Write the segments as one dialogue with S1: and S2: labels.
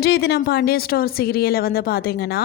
S1: தினம் பாண்டியன் ஸ்டோர் சீரியலில் வந்து பார்த்தீங்கன்னா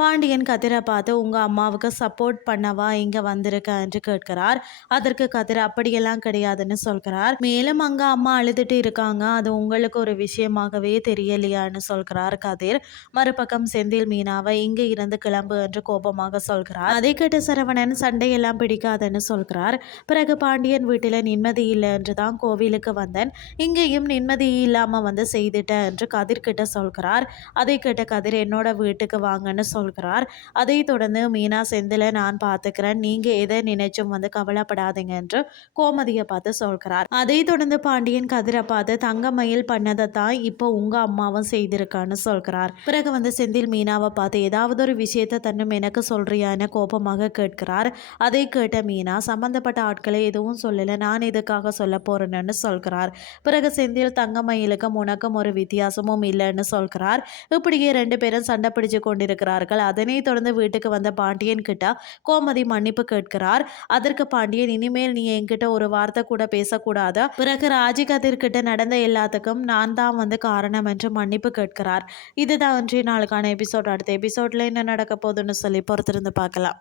S1: பாண்டியன் கதிரை பார்த்து உங்கள் அம்மாவுக்கு சப்போர்ட் பண்ணவா? இங்கே வந்திருக்க என்று கேட்கிறார். அதற்கு கதிர் அப்படியெல்லாம் கிடையாதுன்னு சொல்கிறார். மேலும் அங்கே அம்மா அழுதுட்டு இருக்காங்க. அது உங்களுக்கு ஒரு விஷயமாகவே தெரியலையான்னு சொல்கிறார் கதிர். மறுபக்கம் செந்தில் மீனாவை இங்கே இருந்து கிளம்பு என்று கோபமாக சொல்கிறார். அதை கேட்டு சரவணன் சண்டையெல்லாம் பிடிக்காதுன்னு சொல்கிறார். பிறகு பாண்டியன் வீட்டில் நிம்மதி இல்லை என்று தான் கோவிலுக்கு வந்தேன். இங்கேயும் நிம்மதி இல்லாமல் வந்து செய்துட்டேன் என்று கதிர்கிட்ட சொல்கிறார். பார்க்குறார் அதை கேட்ட கதிர் என்னோட வீட்டுக்கு வாங்கன்னு சொல்கிறார். அதை தொடர்ந்து மீனா செந்தில நான் பார்த்துக்கிறேன். நீங்கள் எதை நினைச்சும் வந்து கவலைப்படாதீங்க என்று கோமதியை பார்த்து சொல்கிறார். அதை தொடர்ந்து பாண்டியன் கதிரை பார்த்து தங்கமயில் பண்ணதை தான் இப்போ உங்கள் அம்மாவும் செய்திருக்கான்னு சொல்கிறார். பிறகு வந்து செந்தில் மீனாவை பார்த்து ஏதாவது ஒரு விஷயத்தை தன்னும் எனக்கு சொல்கிறியான்னு கோபமாக கேட்கிறார். அதை கேட்ட மீனா சம்பந்தப்பட்ட ஆட்களை எதுவும் சொல்லலை. நான் இதுக்காக சொல்ல போகிறேன்னு சொல்கிறார். பிறகு செந்தில் தங்கமயிலுக்கும் உனக்கும் ஒரு வித்தியாசமும் இல்லைன்னு சொல்கிறார் இப்படியே ரெண்டு பேரும் சண்டை பிடிச்சு கொண்டிருக்கிறார்கள். அதனை தொடர்ந்து வீட்டுக்கு வந்த பாண்டியன் கிட்ட கோமதி மன்னிப்பு கேட்கிறார். அதற்கு பாண்டியன் இனிமேல் நீ என்கிட்ட ஒரு வார்த்தை கூட பேசக்கூடாது. பிறகு ராஜிகதிர் கிட்ட நடந்த எல்லாத்துக்கும் நான் தான் வந்து காரணம் என்று மன்னிப்பு கேட்கிறார். இதுதான் இன்றைய நாளுக்கான எபிசோட். அடுத்த எபிசோட்ல என்ன நடக்க போகுதுன்னு சொல்லி பொறுத்திருந்து பார்க்கலாம்.